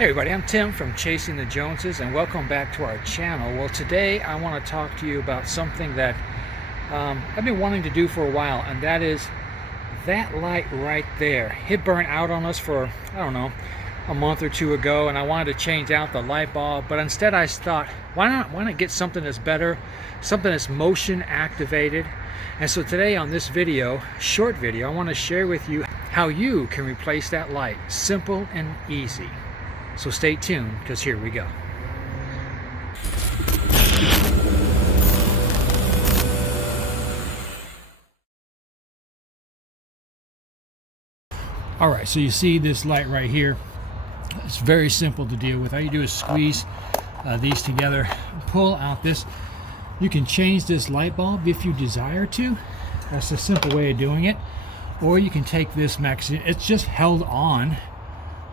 Hey everybody, I'm Tim from Chasing the Joneses and welcome back to our channel. Well, today I want to talk to you about something that I've been wanting to do for a while, and that is that light right there. It burned out on us for, I don't know, a month or two ago, and I wanted to change out the light bulb, but instead I thought, why not get something that's better, something that's motion activated. And so today on this video, short video, I want to share with you how you can replace that light. Simple and easy. So stay tuned, because here we go. All right, so you see this light right here. It's very simple to deal with. All you do is squeeze these together, pull out this. You can change this light bulb if you desire to. That's a simple way of doing it. Or you can take this magazine. It's just held on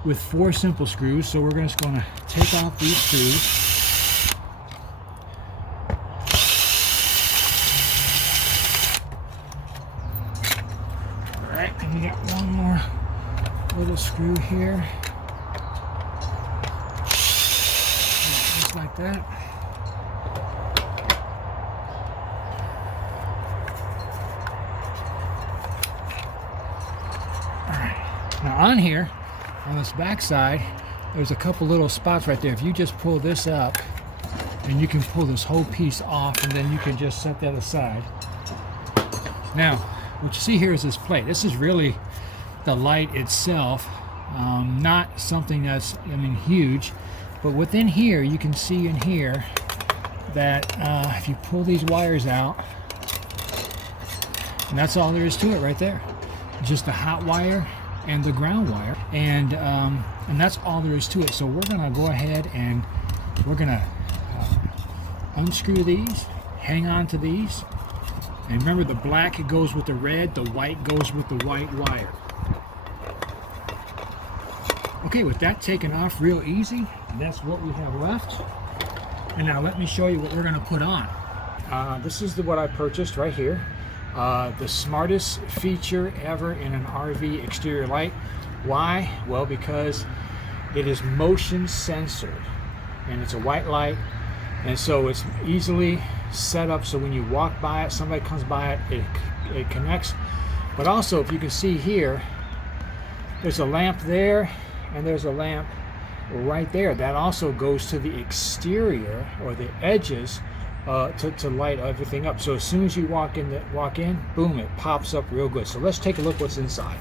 with 4 simple screws, so we're just going to take off these screws. All right, and you got one more little screw here, just like that. All right, now on here, on this back side, there's a couple little spots right there. If you just pull this up, and you can pull this whole piece off, and then you can just set that aside. Now, what you see here is this plate. This is really the light itself, not something that's, huge, but within here, you can see in here that if you pull these wires out, and that's all there is to it right there. Just the hot wire and the ground wire, and that's all there is to it. So we're gonna go ahead and we're gonna unscrew these, hang on to these, and remember, the black goes with the red, the white goes with the white wire. Okay, with that taken off real easy, that's what we have left. And now let me show you what we're gonna put on. This is what I purchased right here. The smartest feature ever in an RV exterior light. Why? Well, because it is motion censored, and it's a white light, and so it's easily set up so when you walk by it, somebody comes by it, it connects. But also, if you can see here, there's a lamp there and there's a lamp right there that also goes to the exterior or the edges to light everything up. So as soon as you walk in, boom, it pops up real good. So let's take a look what's inside.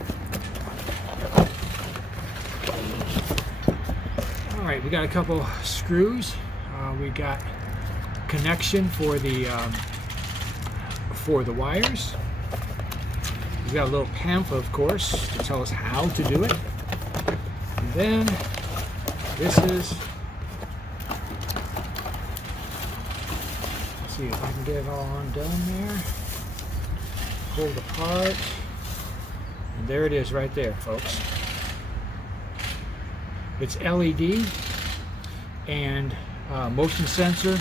All right, we got a couple screws. We got connection for the wires. We got a little pamphlet, of course, to tell us how to do it. And then this is, see if I can get it all undone there. Pull it apart, and there it is right there, folks. It's LED and motion sensor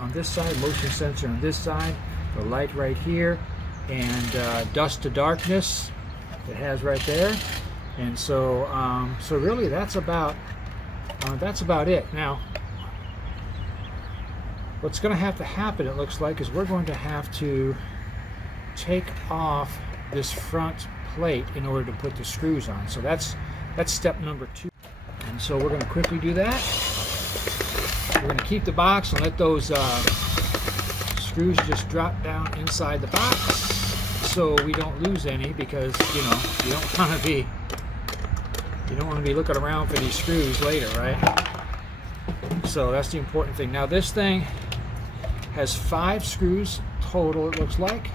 on this side, motion sensor on this side, the light right here, and dust to darkness it has right there. And so so really that's about it. Now, what's going to have to happen, it looks like, is we're going to have to take off this front plate in order to put the screws on. So that's step number 2. And so we're going to quickly do that. We're going to keep the box and let those screws just drop down inside the box so we don't lose any, because you don't want to be looking around for these screws later, right? So that's the important thing. Now this thing has 5 screws total, it looks like.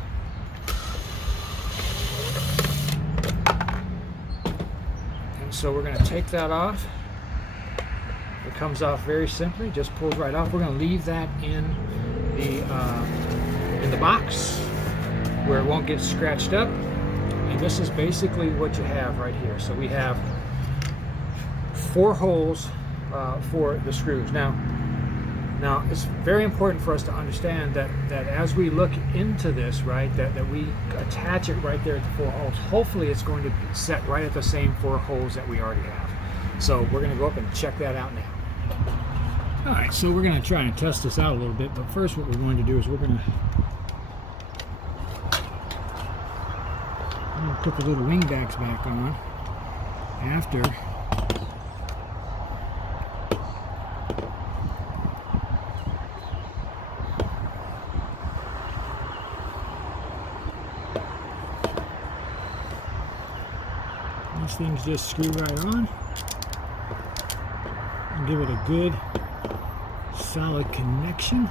And so we're going to take that off. It comes off very simply, just pulls right off. We're going to leave that in the box where it won't get scratched up. And this is basically what you have right here. So we have 4 holes for the screws. Now it's very important for us to understand that as we look into this, right, that we attach it right there at the 4 holes. Hopefully it's going to set right at the same 4 holes that we already have. So we're going to go up and check that out now. All right, so we're going to try and test this out a little bit, but first what we're going to do is we're going to put the little wing backs back on after these things just screw right on and give it a good solid connection.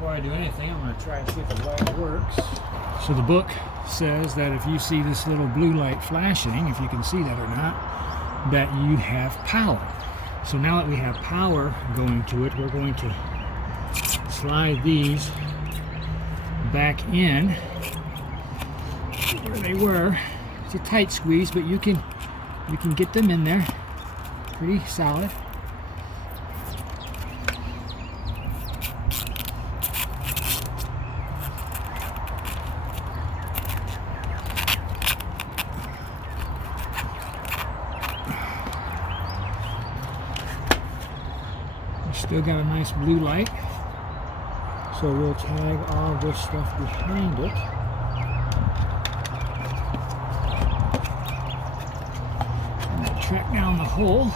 Before I do anything, I'm going to try and see if the light works. So the book says that if you see this little blue light flashing, if you can see that or not, that you have power. So now that we have power going to it, we're going to slide these back in where they were. It's a tight squeeze, but you can get them in there pretty solid. Still got a nice blue light, so we'll tag all this stuff behind it. And we'll track down the hole.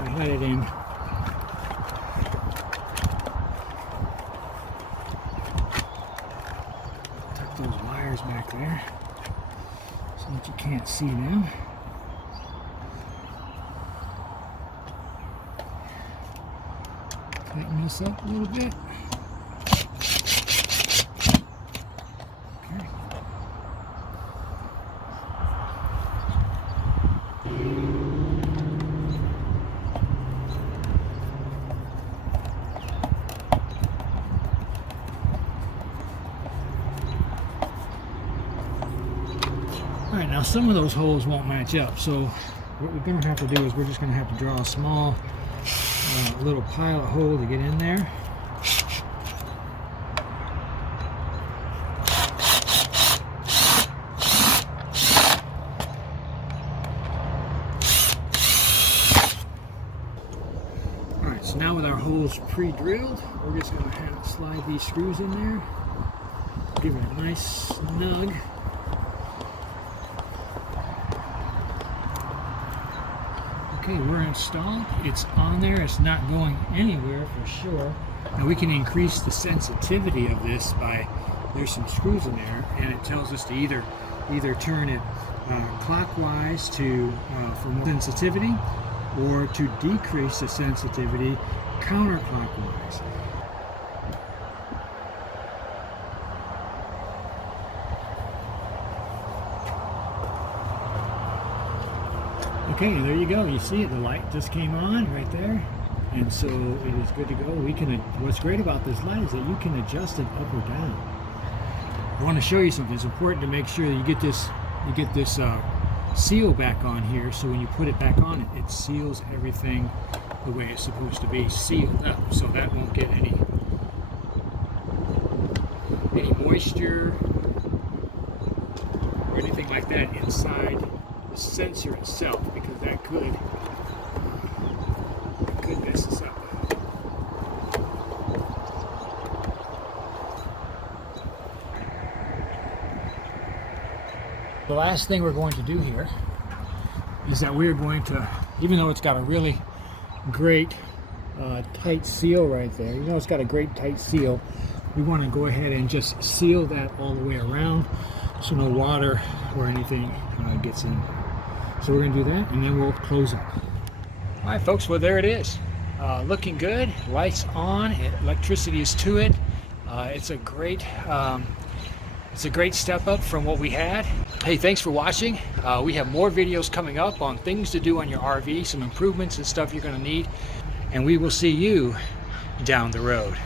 I had it in. Tuck those wires back there so that you can't see them. Tighten this up a little bit. Okay. All right, now some of those holes won't match up, so what we're going to have to do is we're just going to have to draw a small little pilot hole to get in there. All right, so now with our holes pre-drilled, we're just going to have to slide these screws in there, give it a nice snug. Okay, we're installed. It's on there. It's not going anywhere for sure. Now we can increase the sensitivity of this by, there's some screws in there, and it tells us to either turn it clockwise to for more sensitivity, or to decrease the sensitivity counterclockwise. Okay, there you go. You see it, the light just came on right there. And so it is good to go. What's great about this light is that you can adjust it up or down. I want to show you something. It's important to make sure that you get this seal back on here, so when you put it back on, it seals everything the way it's supposed to be sealed up, so that won't get any moisture or anything like that inside the sensor itself, because that could mess us up. The last thing we're going to do here is that we're going to, even though it's got a really great tight seal right there, you know, it's got a great tight seal, we want to go ahead and just seal that all the way around so no water or anything gets in. So we're going to do that, and then we'll close up. All right, folks, well, there it is. Looking good, lights on, electricity is to it. It's a great step up from what we had. Hey, thanks for watching. We have more videos coming up on things to do on your RV, some improvements and stuff you're going to need, and we will see you down the road.